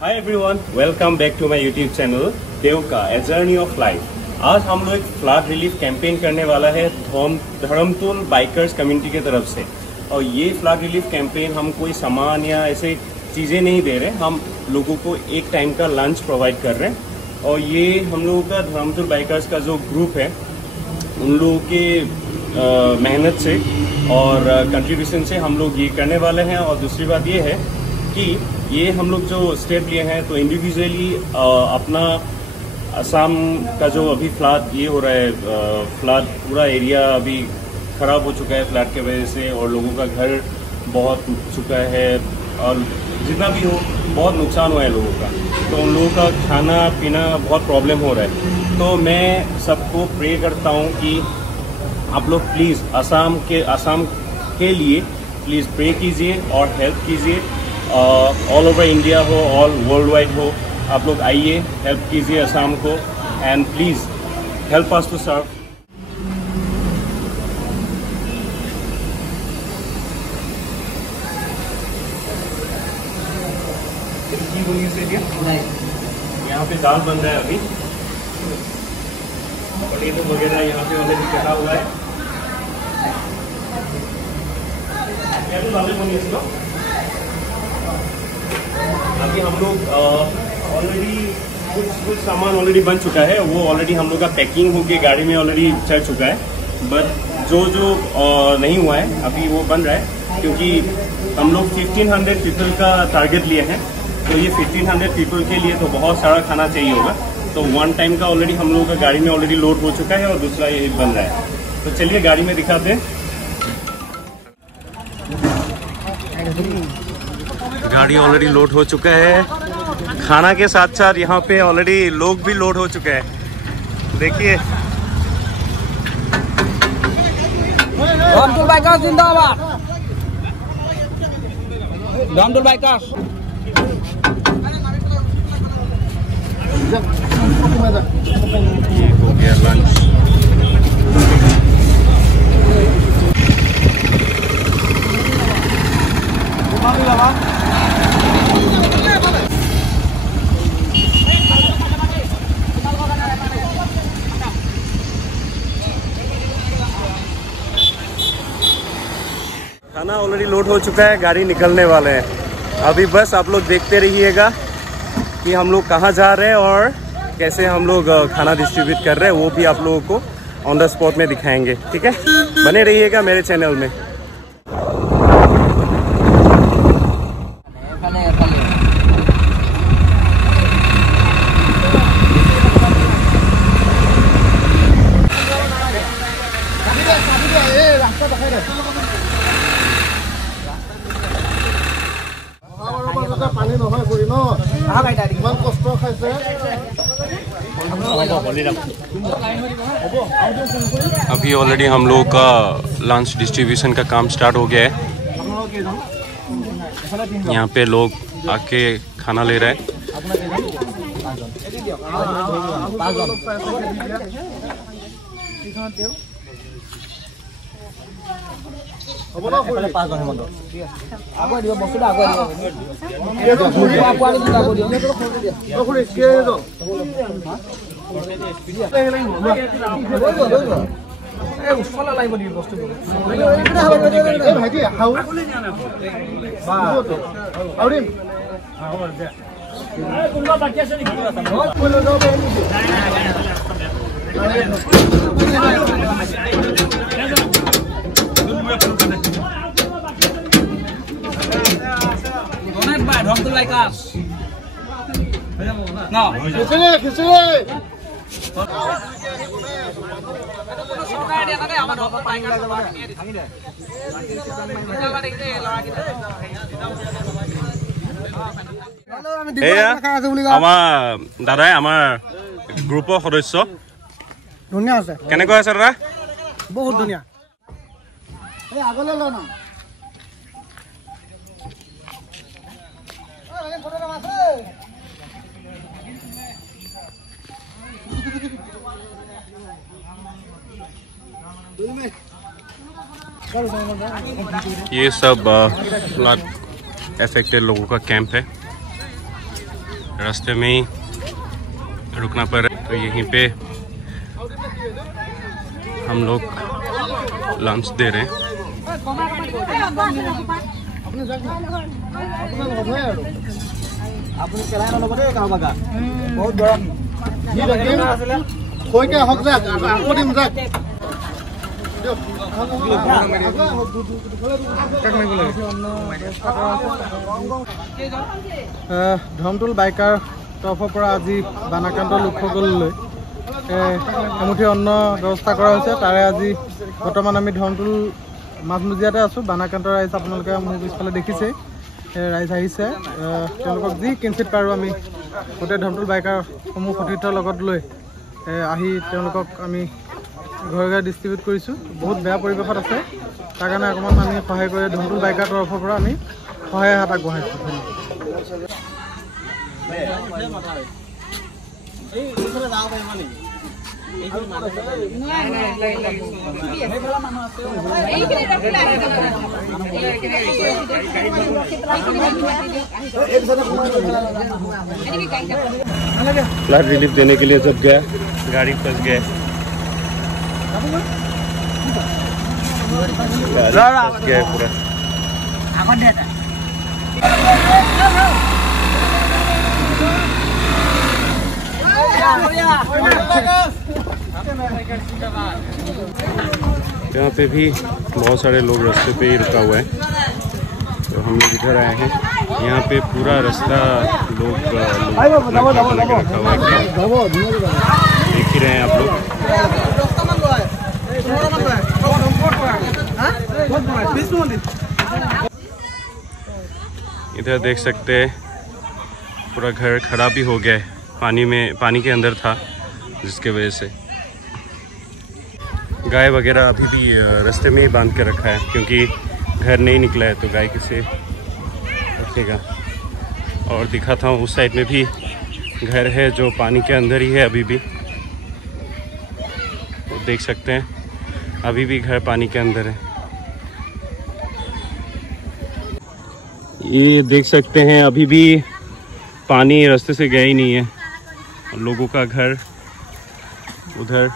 Hi everyone, welcome back to my YouTube channel Devka a journey of life. आज हम लोग एक फ्लड रिलीफ कैंपेन करने वाला है धर्मतुल बाइकर्स कम्युनिटी की तरफ से। और ये फ्लड रिलीफ कैंपेन हम कोई सामान या ऐसे चीज़ें नहीं दे रहे, हम लोगों को एक टाइम का लंच प्रोवाइड कर रहे हैं। और ये हम लोगों का धर्मतुल बाइकर्स का जो ग्रुप है उन लोगों के मेहनत से और कंट्रीब्यूशन से हम लोग ये करने वाले हैं। और दूसरी बात ये है कि ये हम लोग जो स्टेप लिए हैं तो इंडिविजुअली अपना असम का जो अभी फ्लड ये हो रहा है, फ्लड पूरा एरिया अभी खराब हो चुका है फ्लड के वजह से, और लोगों का घर बहुत टूट चुका है और जितना भी हो बहुत नुकसान हुआ है लोगों का। तो उन लोगों का खाना पीना बहुत प्रॉब्लम हो रहा है। तो मैं सबको प्रे करता हूँ कि आप लोग प्लीज़ असम के लिए प्लीज़ प्रे कीजिए और हेल्प कीजिए। ऑल ओवर इंडिया हो, ऑल वर्ल्ड वाइड हो, आप लोग आइए, हेल्प कीजिए असम को and please help us to serve. यहाँ पे दाल बन रहा है अभी, पनीर वगैरह यहाँ पे ऑलरेडी कटा हुआ है। अभी हम लोग ऑलरेडी कुछ सामान ऑलरेडी बन चुका है, वो ऑलरेडी हम लोग का पैकिंग होके गाड़ी में ऑलरेडी चढ़ चुका है। बट जो नहीं हुआ है अभी वो बन रहा है, क्योंकि हम लोग 1500 पीपल का टारगेट लिए हैं। तो ये 1500 पीपल के लिए तो बहुत सारा खाना चाहिए होगा। तो वन टाइम का ऑलरेडी हम लोगों का गाड़ी में ऑलरेडी लोड हो चुका है और दूसरा ये बन रहा है। तो चलिए गाड़ी में दिखाते हैं। गाड़ी ऑलरेडी लोड हो चुका है, खाना के साथ साथ यहाँ पे ऑलरेडी लोग भी लोड हो चुके हैं। देखिए धर्मतुल बाइकर्स जिंदाबाद, धर्मतुल बाइकर्स। ये हो गया लंच। खाना ऑलरेडी लोड हो चुका है, गाड़ी निकलने वाले हैं। अभी बस आप लोग देखते रहिएगा कि हम लोग कहाँ जा रहे हैं और कैसे हम लोग खाना डिस्ट्रीब्यूट कर रहे हैं, वो भी आप लोगों को ऑन द स्पॉट में दिखाएंगे। ठीक है, बने रहिएगा मेरे चैनल में। अभी ऑलरेडी हम लोगों का लंच डिस्ट्रीब्यूशन का काम स्टार्ट हो गया है। यहाँ पे लोग आके खाना ले रहे हैं। धर्मतुल बाइकर्स ना আমাৰ দাদাই আমাৰ গ্ৰুপৰ সদস্য। ধুনীয়া আছে, কেনেকুৱা আছে দাদা? বহুত ধুনীয়া। আগলৈ ল না। ये सब फ्लड अफेक्टेड लोगों का कैंप है। रास्ते में ही रुकना पड़ रहा है, तो यहीं पे हम लोग लंच दे रहे हैं। ধৰমটোল বাইকাৰ তৰফৰ পৰা আজি বানাক্ৰান্ত লোকসকললৈ এমুঠি অন্ন ব্যৱস্থা কৰা হৈছে। তাৰে আজি বৰ্তমান আমি ধৰমটোল মাজমজিয়াতে আছোঁ। বানাক্ৰান্ত ৰাইজ আপোনালোকে মোৰ পিছফালে দেখিছে, ৰাইজ আহিছে। তেওঁলোকক যি কিঞ্চিত পাৰোঁ আমি গোটেই ধৰমটোল বাইকাৰসমূহ সতীৰ্থৰ লগত লৈ আহি তেওঁলোকক আমি ঘৰে ঘৰে ডিষ্ট্ৰিবিউট কৰিছোঁ। বহুত বেয়া পৰিৱেশত আছে, তাৰ কাৰণে অকণমান আমি সহায় কৰি ধৰমটোল বাইকাৰ তৰফৰ পৰা আমি সহায় হাত আগবঢ়াইছোঁ। फ्लड रिलीफ देने के लिए जब गया, गाड़ी फंस गए, पूरा। यहाँ पे भी बहुत सारे लोग रास्ते पे ही रुका हुआ है, तो हम लोग इधर आए हैं। यहाँ पे पूरा रास्ता लोग बना के रखा हुआ है, देख ही रहे हैं आप लोग। इधर देख सकते हैं पूरा घर खराब भी हो गया है, पानी के अंदर था, जिसके वजह से गाय वगैरह अभी भी रास्ते में ही बांध के रखा है, क्योंकि घर नहीं निकला है तो गाय किसे रखेगा। और दिखाता हूँ उस साइड में भी घर है जो पानी के अंदर ही है अभी भी, तो देख सकते हैं अभी भी घर पानी के अंदर है। ये देख सकते हैं अभी भी पानी रास्ते से गया ही नहीं है, लोगों का घर उधर।